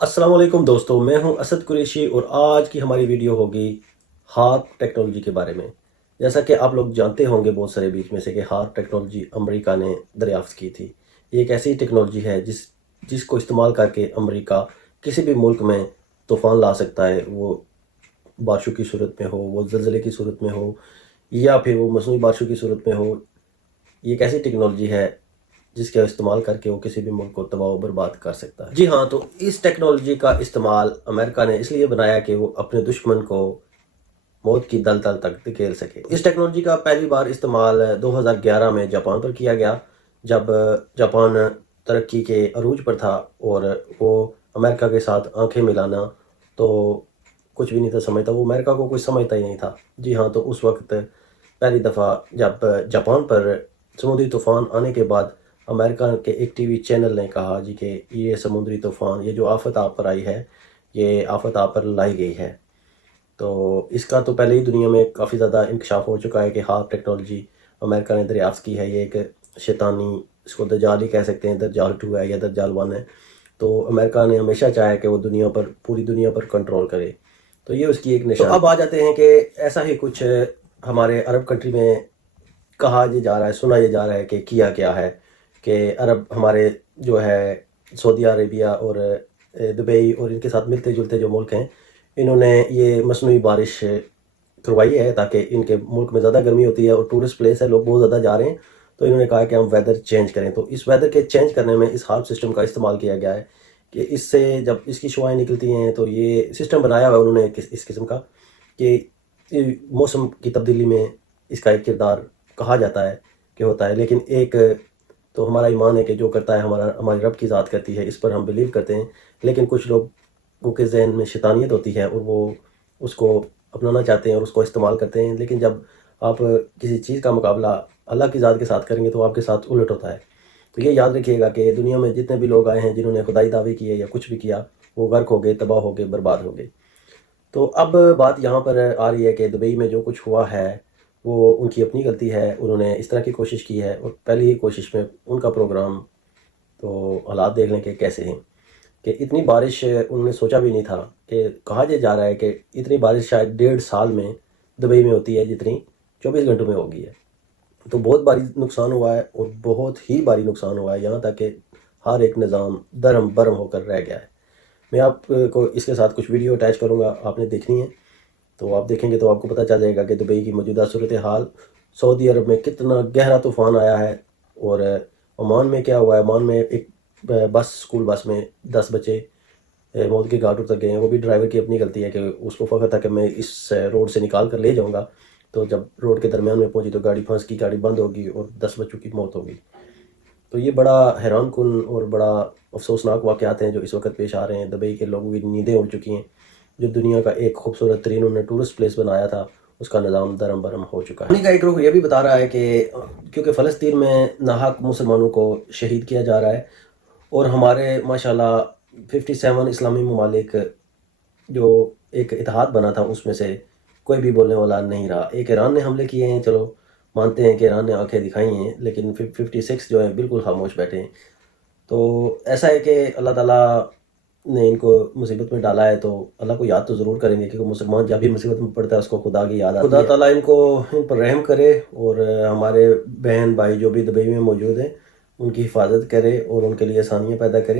السلام علیکم دوستو، میں ہوں اسد قریشی اور آج کی ہماری ویڈیو ہوگی ہارپ ٹیکنالوجی کے بارے میں۔ جیسا کہ آپ لوگ جانتے ہوں گے بہت سارے بیچ میں سے کہ ہارپ ٹیکنالوجی امریکہ نے دریافت کی تھی۔ یہ ایک ایسی ٹیکنالوجی ہے جس کو استعمال کر کے امریکہ کسی بھی ملک میں طوفان لا سکتا ہے، وہ بارشوں کی صورت میں ہو، وہ زلزلے کی صورت میں ہو، یا پھر وہ مصنوعی بارشوں کی صورت میں ہو۔ یہ ایک ایسی ٹیکنالوجی ہے جس کا استعمال کر کے وہ کسی بھی ملک کو تباہ و برباد کر سکتا ہے۔ جی ہاں، تو اس ٹیکنالوجی کا استعمال امریکہ نے اس لیے بنایا کہ وہ اپنے دشمن کو موت کی دلدل تک دھکیل سکے۔ اس ٹیکنالوجی کا پہلی بار استعمال 2011 میں جاپان پر کیا گیا، جب جاپان ترقی کے عروج پر تھا اور وہ امریکہ کے ساتھ آنکھیں ملانا تو کچھ بھی نہیں تھا سمجھتا، وہ امریکہ کو کچھ سمجھتا ہی نہیں تھا۔ جی ہاں، تو اس وقت پہلی دفعہ جب جاپان پر سمندری طوفان آنے کے بعد امریکہ کے ایک ٹی وی چینل نے کہا جی کہ یہ سمندری طوفان، یہ جو آفت آپ پر آئی ہے، یہ آفت آپ پر لائی گئی ہے۔ تو اس کا تو پہلے ہی دنیا میں کافی زیادہ انکشاف ہو چکا ہے کہ ہارپ ٹیکنالوجی امریکہ نے دریافت کی ہے۔ یہ ایک شیطانی، اس کو دجال ہی کہہ سکتے ہیں، دجال 2 ہے یا دجال 1 ہے۔ تو امریکہ نے ہمیشہ چاہا کہ وہ پوری دنیا پر کنٹرول کرے، تو یہ اس کی ایک نشان۔ تو اب آ جاتے ہیں کہ ایسا ہی کچھ ہمارے عرب کنٹری میں کہا یہ جا رہا ہے، سنا یہ جا رہا ہے کہ کیا کیا ہے کہ عرب ہمارے جو ہے سعودی عربیہ اور دبئی اور ان کے ساتھ ملتے جلتے جو ملک ہیں، انہوں نے یہ مصنوعی بارش کروائی ہے تاکہ ان کے ملک میں زیادہ گرمی ہوتی ہے اور ٹورسٹ پلیس ہے، لوگ بہت زیادہ جا رہے ہیں، تو انہوں نے کہا کہ ہم ویدر چینج کریں۔ تو اس ویدر کے چینج کرنے میں اس ہارپ سسٹم کا استعمال کیا گیا ہے کہ اس سے جب اس کی شعاعیں نکلتی ہیں تو یہ سسٹم بنایا ہوا ہے انہوں نے اس قسم کا کہ موسم کی تبدیلی میں اس کا ایک کردار کہا جاتا ہے کہ ہوتا ہے۔ لیکن ایک تو ہمارا ایمان ہے کہ جو کرتا ہے ہماری رب کی ذات کرتی ہے، اس پر ہم بلیو کرتے ہیں۔ لیکن کچھ لوگوں کے ذہن میں شیطانیت ہوتی ہے اور وہ اس کو اپنانا چاہتے ہیں اور اس کو استعمال کرتے ہیں، لیکن جب آپ کسی چیز کا مقابلہ اللہ کی ذات کے ساتھ کریں گے تو آپ کے ساتھ الٹ ہوتا ہے۔ تو یہ یاد رکھیے گا کہ دنیا میں جتنے بھی لوگ آئے ہیں جنہوں نے خدائی دعوے کیے یا کچھ بھی کیا، وہ غرق ہو گئے، تباہ ہو گئے، برباد ہو گئے۔ تو اب بات یہاں پر آ رہی ہے کہ دبئی میں جو کچھ ہوا ہے وہ ان کی اپنی غلطی ہے، انہوں نے اس طرح کی کوشش کی ہے، اور پہلی ہی کوشش میں ان کا پروگرام تو حالات دیکھ لیں کہ کیسے ہیں کہ اتنی بارش انہوں نے سوچا بھی نہیں تھا کہ کہا یہ جا رہا ہے کہ اتنی بارش شاید 1.5 سال میں دبئی میں ہوتی ہے جتنی 24 گھنٹوں میں ہوگی ہے۔ تو بہت بھاری نقصان ہوا ہے اور بہت ہی بھاری نقصان ہوا ہے، یہاں تک کہ ہر ایک نظام درہم برہم ہو کر رہ گیا ہے۔ میں آپ کو اس کے ساتھ کچھ ویڈیو اٹیچ کروں گا، آپ نے دیکھنی ہے، تو آپ دیکھیں گے تو آپ کو پتہ چل جائے گا کہ دبئی کی موجودہ صورتحال، سعودی عرب میں کتنا گہرا طوفان آیا ہے، اور عمان میں کیا ہوا ہے۔ عمان میں ایک اسکول بس میں 10 بچے موت کے گھاٹ اتر گئے ہیں، وہ بھی ڈرائیور کی اپنی غلطی ہے کہ اس کو فخر تھا کہ میں اس روڈ سے نکال کر لے جاؤں گا، تو جب روڈ کے درمیان میں پہنچی تو گاڑی پھنس گئی، گاڑی بند ہوگی اور 10 بچوں کی موت ہوگی۔ تو یہ بڑا حیران کن اور بڑا افسوسناک واقعات ہیں جو اس وقت پیش آ رہے ہیں۔ دبئی کے لوگوں کی نیندیں اڑ چکی ہیں، جو دنیا کا ایک خوبصورت ترین انہوں نے ٹورسٹ پلیس بنایا تھا، اس کا نظام درہم برہم ہو چکا ہے۔ انہی کا ایک رخ یہ بھی بتا رہا ہے کہ کیونکہ فلسطین میں ناحق مسلمانوں کو شہید کیا جا رہا ہے، اور ہمارے ماشاءاللہ 57 اسلامی ممالک جو ایک اتحاد بنا تھا، اس میں سے کوئی بھی بولنے والا نہیں رہا۔ ایک ایران نے حملے کیے ہیں، چلو مانتے ہیں کہ ایران نے آنکھیں دکھائی ہیں، لیکن 56 جو ہیں بالکل خاموش بیٹھے ہیں۔ تو ایسا ہے کہ اللہ تعالیٰ نے ان کو مصیبت میں ڈالا ہے، تو اللہ کو یاد تو ضرور کریں گے، کیونکہ مسلمان جب بھی مصیبت میں پڑتا ہے اس کو خدا کی یاد آتی ہے۔ خدا تعالیٰ ان پر رحم کرے، اور ہمارے بہن بھائی جو بھی دبئی میں موجود ہیں ان کی حفاظت کرے اور ان کے لیے آسانیاں پیدا کرے۔